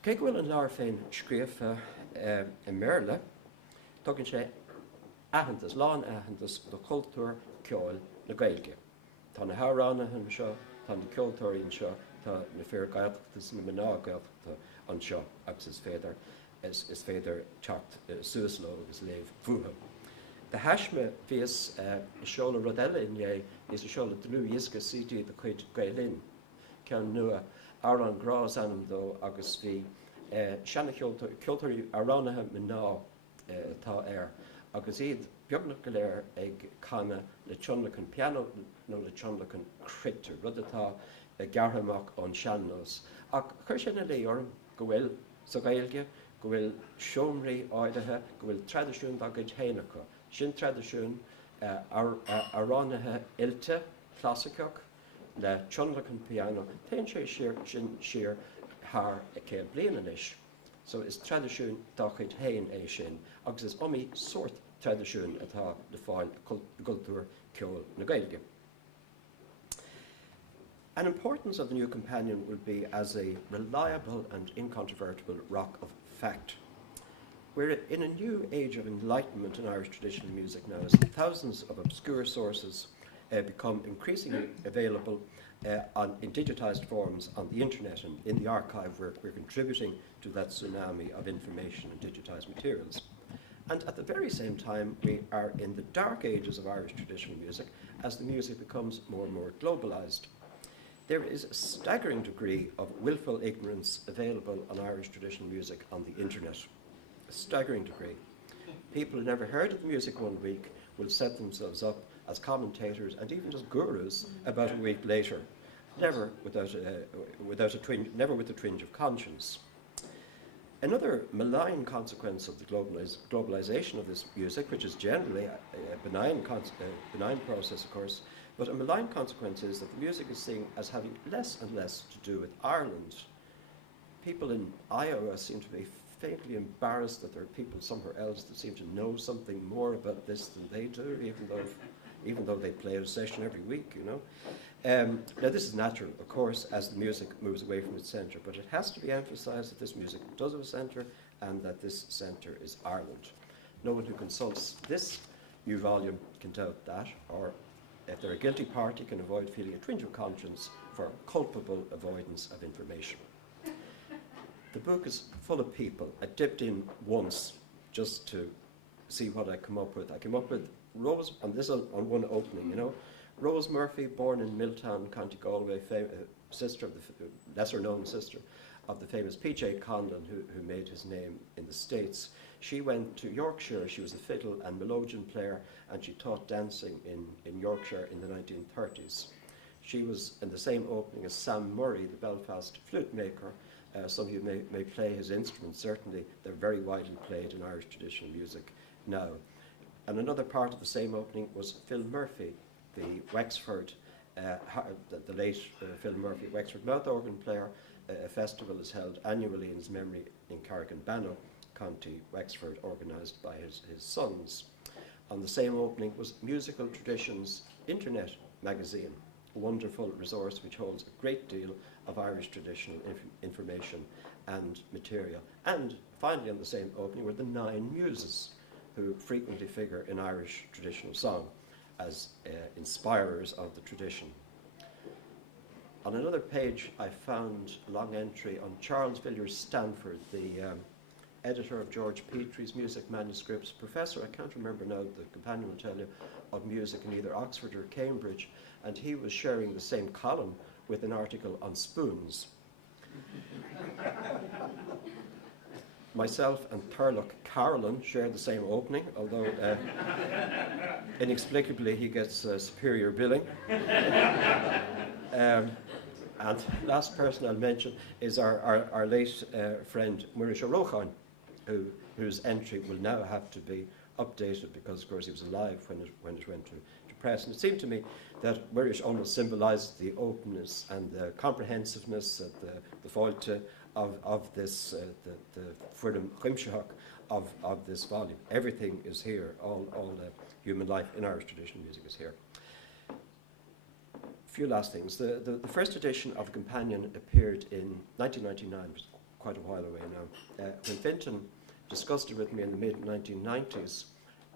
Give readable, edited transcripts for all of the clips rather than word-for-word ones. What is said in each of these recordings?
Cé bhfuil an leir féin scríofa I Merle, tugann sé aitheantas, lán aitheantas do cultúr ceoil na Gaeilge. Tá na háránna seo, tá na ceoltóirín seo, tá na fear gaiachtas na mná-gaiachta an seo, agus is féidir teacht suasló agus léamh bhuatha. De heisme bhíos I seola rud eile inné is I seola dlú iasca CD de chuid Gaelin. Ceann nua ar an grás anam dó agus bhí seanna ceoltóirí aránathe mná tá agus iad beagnach go léir ag canna le tionlachan piano nó le tionlachan critter, rud atá gearthamach an seannos. Ach chuir sin na léorm go bhfuil sa Gaeilge, go bhfuil seomraí áirithe, go bhfuil tradiisiún agad héanacha. Sin tradiisiún aránathe ilte, clásicach, le tionlachan piano, téann sé sin siar thar a céad blianan is. So is tradiisiún dachid hain é sin, agus is omí sort tradiisiún atá le fáil cultúr ceol na Gaeilge. An importance of the new companion will be as a reliable and incontrovertible rock of fact. We're in a new age of enlightenment in Irish traditional music now, as thousands of obscure sources become increasingly available in digitized forms on the internet and in the archive. We're contributing to that tsunami of information and digitized materials. And at the very same time, we are in the dark ages of Irish traditional music as the music becomes more and more globalized. There is a staggering degree of willful ignorance available on Irish traditional music on the internet. A staggering degree. People who never heard of the music one week will set themselves up as commentators and even as gurus about a week later, never with a twinge of conscience. Another malign consequence of the globalization of this music, which is generally a benign process, of course, but a malign consequence is that the music is seen as having less and less to do with Ireland. People in Iowa seem to be faintly embarrassed that there are people somewhere else that seem to know something more about this than they do, even though they play a session every week, you know. Now this is natural, of course, as the music moves away from its centre, but it has to be emphasised that this music does have a centre and that this centre is Ireland. No one who consults this new volume can doubt that, or if they're a guilty party, can avoid feeling a twinge of conscience for culpable avoidance of information. The book is full of people. I dipped in once just to see what I come up with. I came up with Rose, and this on one opening, you know. Rose Murphy, born in Milltown, County Galway, sister of the lesser-known sister of the famous P.J. Conlon, who made his name in the States. She went to Yorkshire. She was a fiddle and melodeon player, and she taught dancing in Yorkshire in the 1930s. She was in the same opening as Sam Murray, the Belfast flute maker. Some of you may play his instruments, certainly. They're very widely played in Irish traditional music now. And another part of the same opening was Phil Murphy, the Wexford, the late Phil Murphy, Wexford mouth organ player. A festival is held annually in his memory in Carrigan-Bannow, County Wexford, organised by his sons. On the same opening was Musical Traditions Internet magazine, a wonderful resource which holds a great deal of Irish traditional information and material. And finally on the same opening were the 9 muses, who frequently figure in Irish traditional song as inspirers of the tradition. On another page I found a long entry on Charles Villiers Stanford, the editor of George Petrie's music manuscripts, professor, I can't remember now, the companion will tell you, of music in either Oxford or Cambridge, and he was sharing the same column with an article on spoons. Myself and Thurlock Carolan shared the same opening, although inexplicably he gets superior billing. And last person I'll mention is our late friend Murish O'Rochain, whose entry will now have to be updated because, of course, he was alive when it went to press. And it seemed to me that Murish almost symbolised the openness and the comprehensiveness, the fáilte of this, the fuirim chuimseach of this volume. Everything is here. All human life in Irish traditional music is here. A few last things. The first edition of the Companion appeared in 1999. It was quite a while away now. When Fintan discussed it with me in the mid-1990s,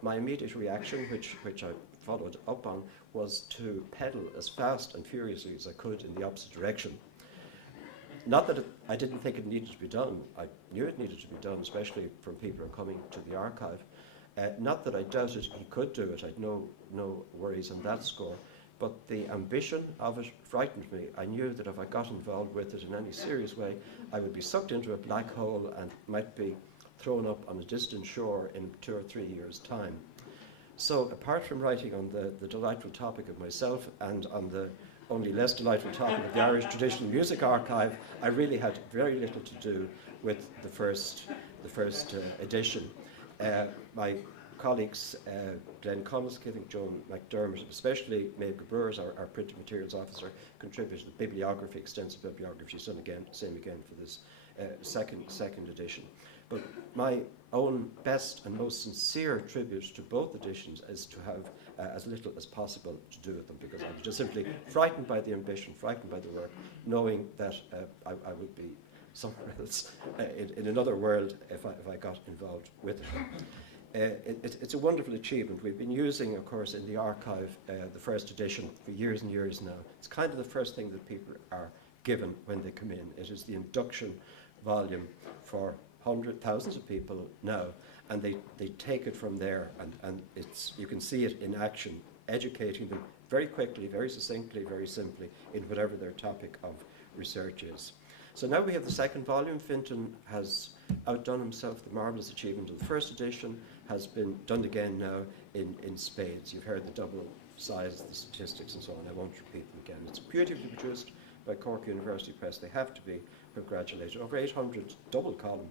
my immediate reaction, which I followed up on, was to pedal as fast and furiously as I could in the opposite direction. Not that I didn't think it needed to be done. I knew it needed to be done, especially from people who are coming to the archive. Not that I doubted he could do it. I had no worries on that score. But the ambition of it frightened me. I knew that if I got involved with it in any serious way, I would be sucked into a black hole and might be thrown up on a distant shore in 2 or 3 years' time. So apart from writing on the delightful topic of myself and on the only less delightful topic of the Irish Traditional Music Archive, I really had very little to do with the first edition. My colleagues, Glenn Cummins, I think Joan McDermott, especially Maeve Brewer's, our printed materials officer, contributed the bibliography, extensive bibliography. She's done same again for this second edition. But my own best and most sincere tribute to both editions is to have as little as possible to do with them, because I was just simply frightened by the ambition, frightened by the work, knowing that I would be somewhere else in another world if I got involved with it. It's a wonderful achievement. We've been using, of course, in the archive the first edition for years and years now. It's kind of the first thing that people are given when they come in. It is the induction volume for thousands of people now, and they take it from there, and you can see it in action, educating them very quickly, very succinctly, very simply in whatever their topic of research is. So now we have the second volume. Fintan has outdone himself. The marvellous achievement of the first edition has been done again now in spades. You've heard the double size, the statistics and so on. I won't repeat them again. It's beautifully produced by Cork University Press. They have to be congratulated. Over 800 double column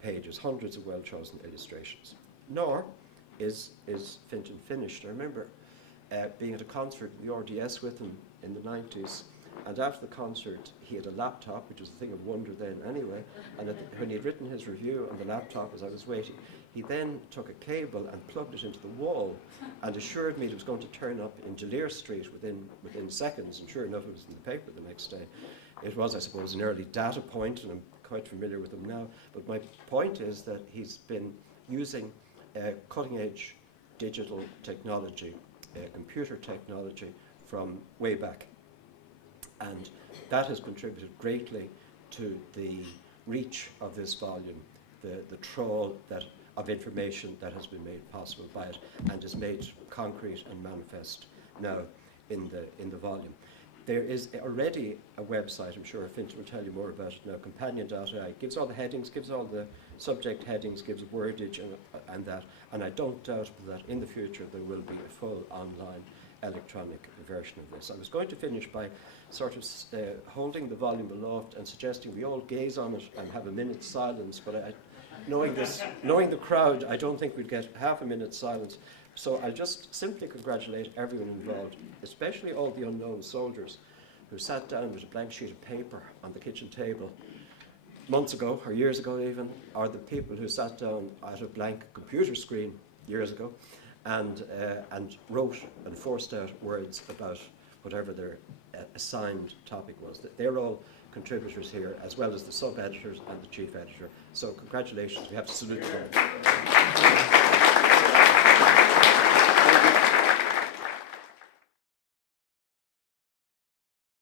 pages, hundreds of well-chosen illustrations. Nor is Fintan finished. I remember being at a concert at the RDS with him in the 90s, and after the concert he had a laptop, which was a thing of wonder then anyway, and when he had written his review on the laptop as I was waiting, he then took a cable and plugged it into the wall and assured me it was going to turn up in Delir Street within seconds, and sure enough it was in the paper the next day. It was, I suppose, an early data point, and I'm quite familiar with them now, but my point is that he's been using cutting-edge digital technology, computer technology from way back, and that has contributed greatly to the reach of this volume, the trawl of information that has been made possible by it and is made concrete and manifest now in the volume. There is already a website, I'm sure Fintan will tell you more about it now, companion.ai. Gives all the headings, gives all the subject headings, gives wordage and that. And I don't doubt that in the future there will be a full online electronic version of this. I was going to finish by sort of holding the volume aloft and suggesting we all gaze on it and have a minute's silence, but knowing the crowd, I don't think we'd get half a minute's silence. So I'll just simply congratulate everyone involved, especially all the unknown soldiers who sat down with a blank sheet of paper on the kitchen table months ago, or years ago even, or the people who sat down at a blank computer screen years ago and wrote and forced out words about whatever their assigned topic was. They're all contributors here, as well as the sub-editors and the chief editor. So congratulations, we have to salute them.